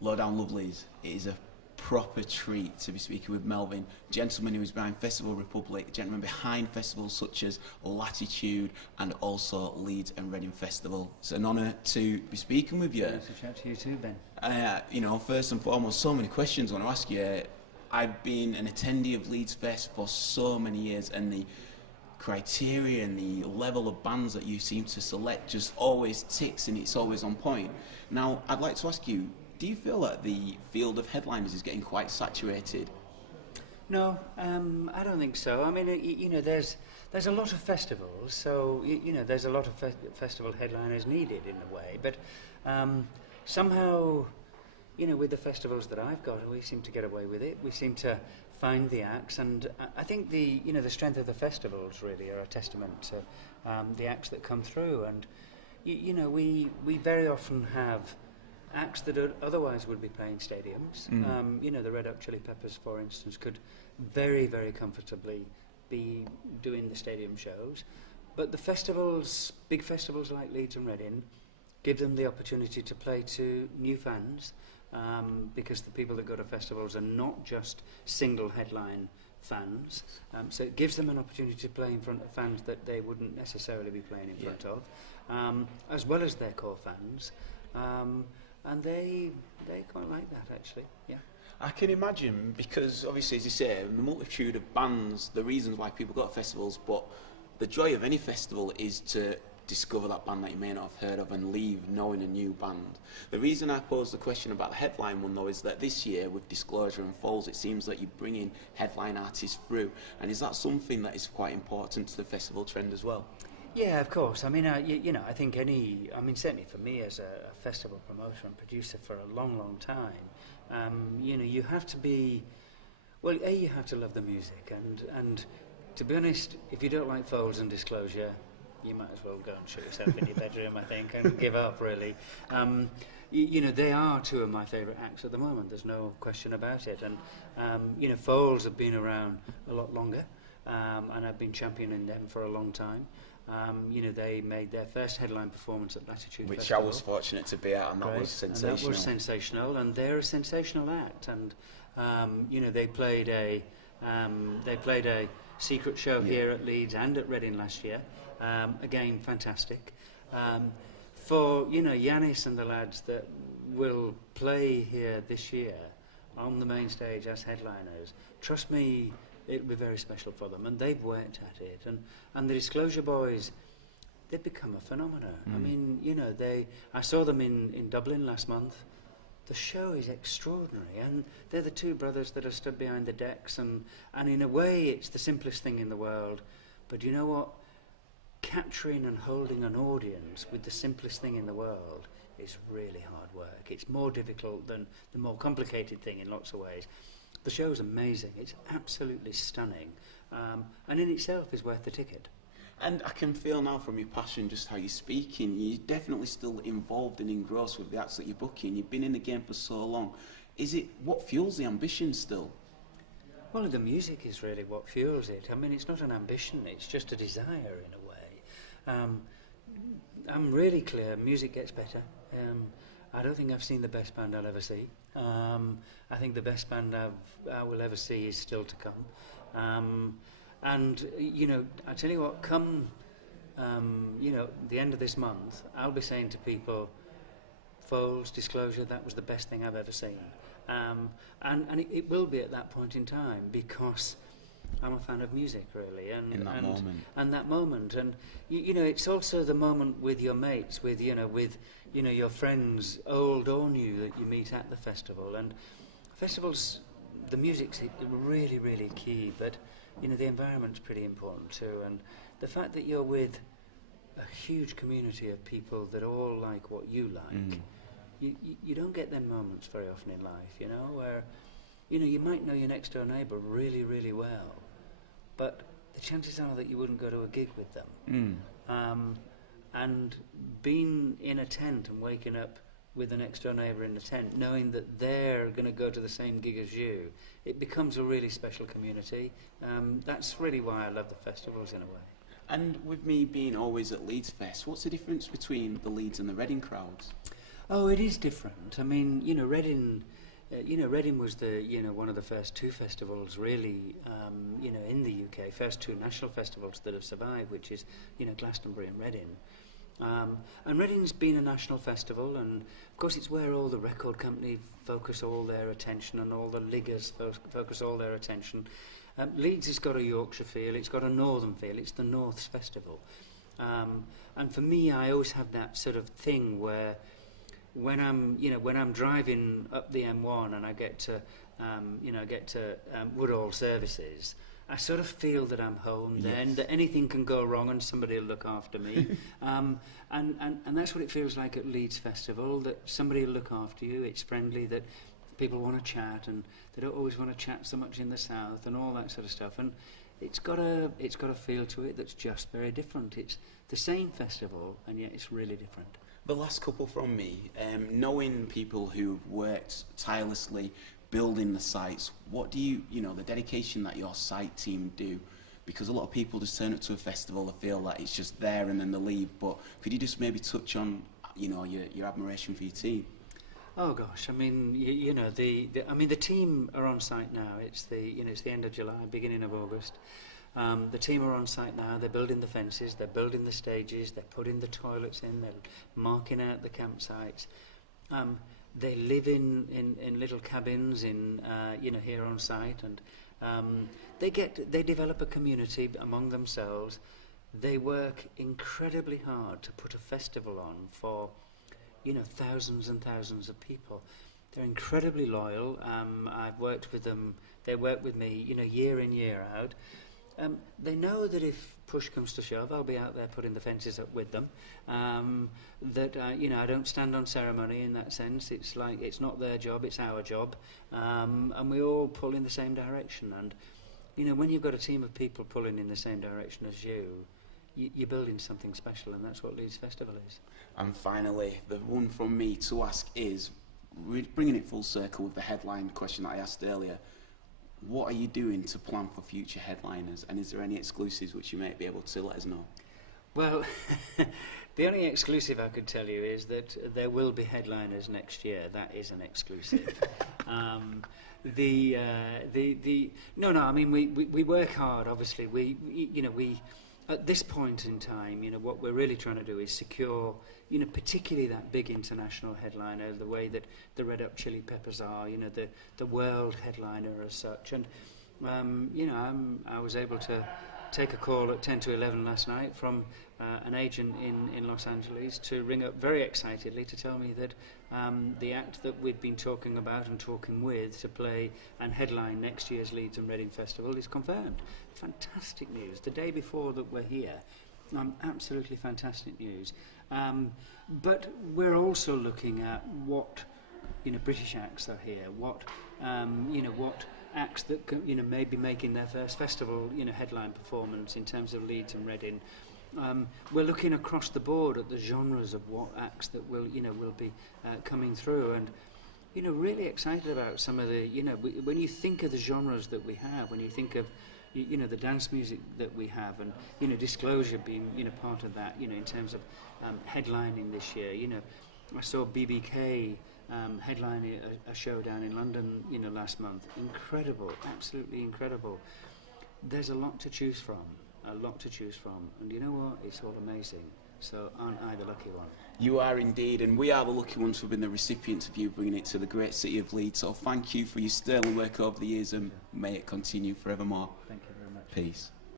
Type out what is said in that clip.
Lowdown Lovelies. It is a proper treat to be speaking with Melvin, gentleman who is behind Festival Republic, gentleman behind festivals such as Latitude and also Leeds and Reading Festival. It's an honour to be speaking with you. Nice to chat to you too, Ben. You know, first and foremost, so many questions I want to ask you. I've been an attendee of Leeds Fest for so many years, and the criteria and the level of bands that you seem to select just always ticks, and it's always on point. Now, I'd like to ask you, do you feel that the field of headliners is getting quite saturated? No, I don't think so. I mean, you know, there's a lot of festivals, so you know, there's a lot of festival headliners needed in a way. But somehow, you know, with the festivals that I've got, we seem to get away with it. We seem to find the acts, and I think the strength of the festivals really are a testament to the acts that come through. And you know, we very often have acts that otherwise would be playing stadiums. You know, the Red Hot Chili Peppers, for instance, could very, very comfortably be doing the stadium shows. But the festivals, big festivals like Leeds and Reading, give them the opportunity to play to new fans, because the people that go to festivals are not just single headline fans. So it gives them an opportunity to play in front of fans that they wouldn't necessarily be playing in front of, as well as their core fans. And they quite like that, actually, yeah. I can imagine, because obviously, as you say, the multitude of bands, the reasons why people go to festivals, but the joy of any festival is to discover that band that you may not have heard of and leave knowing a new band. The reason I posed the question about the headline one, though, is that this year, with Disclosure and Falls, it seems that you're bringing headline artists through. And is that something that is quite important to the festival trend as well? Yeah, of course. I mean, you know, I think certainly for me as a festival promoter and producer for a long, long time, you know, you have to be, well, you have to love the music, and to be honest, if you don't like Foals and Disclosure, you might as well go and shut yourself in your bedroom, I think, and give up, really. You know, they are two of my favourite acts at the moment, there's no question about it. And, you know, Foals have been around a lot longer, and I've been championing them for a long time. You know, they made their first headline performance at Latitude Which Festival. I was fortunate to be at, and that was sensational. And that was sensational, and they're a sensational act. And you know, they played a secret show here at Leeds and at Reading last year. Again, fantastic. For you know, Yanis and the lads that will play here this year on the main stage as headliners, trust me, it'll be very special for them, and they've worked at it. And the Disclosure Boys, they've become a phenomenon. I mean, you know, I saw them in Dublin last month. The show is extraordinary, and they're the two brothers that are stood behind the decks, and in a way it's the simplest thing in the world, but you know what? Capturing and holding an audience with the simplest thing in the world is really hard work. It's more difficult than the more complicated thing in lots of ways. The show's amazing. It's absolutely stunning, and in itself is worth the ticket. And I can feel now from your passion, just how you're speaking, you're definitely still involved and engrossed with the acts that you're booking. You've been in the game for so long. Is it what fuels the ambition still? Well, the music is really what fuels it. I mean, it's not an ambition, it's just a desire in a way. I'm really clear, music gets better. I don't think I've seen the best band I'll ever see. I think the best band I will ever see is still to come. And, you know, I tell you what, come, you know, the end of this month, I'll be saying to people, Foals, Disclosure, that was the best thing I've ever seen. And it will be at that point in time, because I'm a fan of music, really. And that moment. And, you know, it's also the moment with your mates, with your friends, old or new, that you meet at the festival. And festivals, the music's really, really key, but, you know, the environment's pretty important too. And the fact that you're with a huge community of people that all like what you like, you don't get them moments very often in life, you know, where, you know, you might know your next door neighbour really, really well, but the chances are that you wouldn't go to a gig with them. And being in a tent and waking up with the next door neighbour in the tent, knowing that they're going to go to the same gig as you, it becomes a really special community. That's really why I love the festivals in a way. And with me being always at Leeds Fest, what's the difference between the Leeds and the Reading crowds? Oh, it is different. I mean, you know, Reading, Reading was the, one of the first two festivals really, in the UK, first two national festivals that have survived, which is, Glastonbury and Reading. And Reading's been a national festival, and of course it's where all the record companies focus all their attention and all the liggers focus all their attention. Leeds has got a Yorkshire feel, it's got a northern feel, it's the North's festival. And for me, I always have that sort of thing where when I'm driving up the M1 and I get to Woodall Services, I sort of feel that I'm home then, that anything can go wrong and somebody will look after me. And that's what it feels like at Leeds Festival, that somebody will look after you, it's friendly, that people want to chat, and they don't always want to chat so much in the south and all that sort of stuff. And it's got a feel to it that's just very different. It's the same festival, and yet it's really different. The last couple from me, knowing people who've worked tirelessly building the sites, what do the dedication that your site team do? Because a lot of people just turn up to a festival, they feel that it's just there and then they leave, but could you just maybe touch on, your admiration for your team? Oh gosh, I mean, the team are on site now. It's the end of July, beginning of August. The team are on site now. They're building the fences, they're building the stages, they're putting the toilets in, they're marking out the campsites. They live in little cabins here on site, and they develop a community among themselves. They work incredibly hard to put a festival on for thousands and thousands of people. They're incredibly loyal. I've worked with them. They work with me, year in, year out. They know that if push comes to shove, I'll be out there putting the fences up with them. I don't stand on ceremony in that sense. It's like it's not their job, it's our job, and we all pull in the same direction. And when you've got a team of people pulling in the same direction as you're building something special, and that's what Leeds Festival is. And finally, the one from me to ask is, bringing it full circle with the headline question that I asked earlier, what are you doing to plan for future headliners, and is there any exclusives which you might be able to let us know? Well, the only exclusive I could tell you is that there will be headliners next year. That is an exclusive. I mean, we work hard, obviously. We at this point in time, what we're really trying to do is secure, particularly that big international headliner, the way that the Red Hot Chili Peppers are, the world headliner as such. And, I was able to take a call at 10 to 11 last night from an agent in Los Angeles to ring up very excitedly to tell me that the act that we'd been talking about and talking with to play and headline next year's Leeds and Reading Festival is confirmed. Fantastic news. The day before that we're here, absolutely fantastic news. But we're also looking at what British acts are here, what acts that may be making their first festival headline performance in terms of Leeds and Reading. We're looking across the board at the genres of what acts that will be coming through, and really excited about some of the when you think of the genres that we have, when you think of the dance music that we have, and Disclosure being part of that, in terms of headlining this year. I saw BBK headlining a show down in London last month. Incredible, absolutely incredible. There's a lot to choose from, and you know what, it's all amazing. So aren't I the lucky one? You are indeed, and we are the lucky ones for being the recipients of you bringing it to the great city of Leeds. So thank you for your sterling work over the years, and may it continue forevermore. Thank you very much. Peace.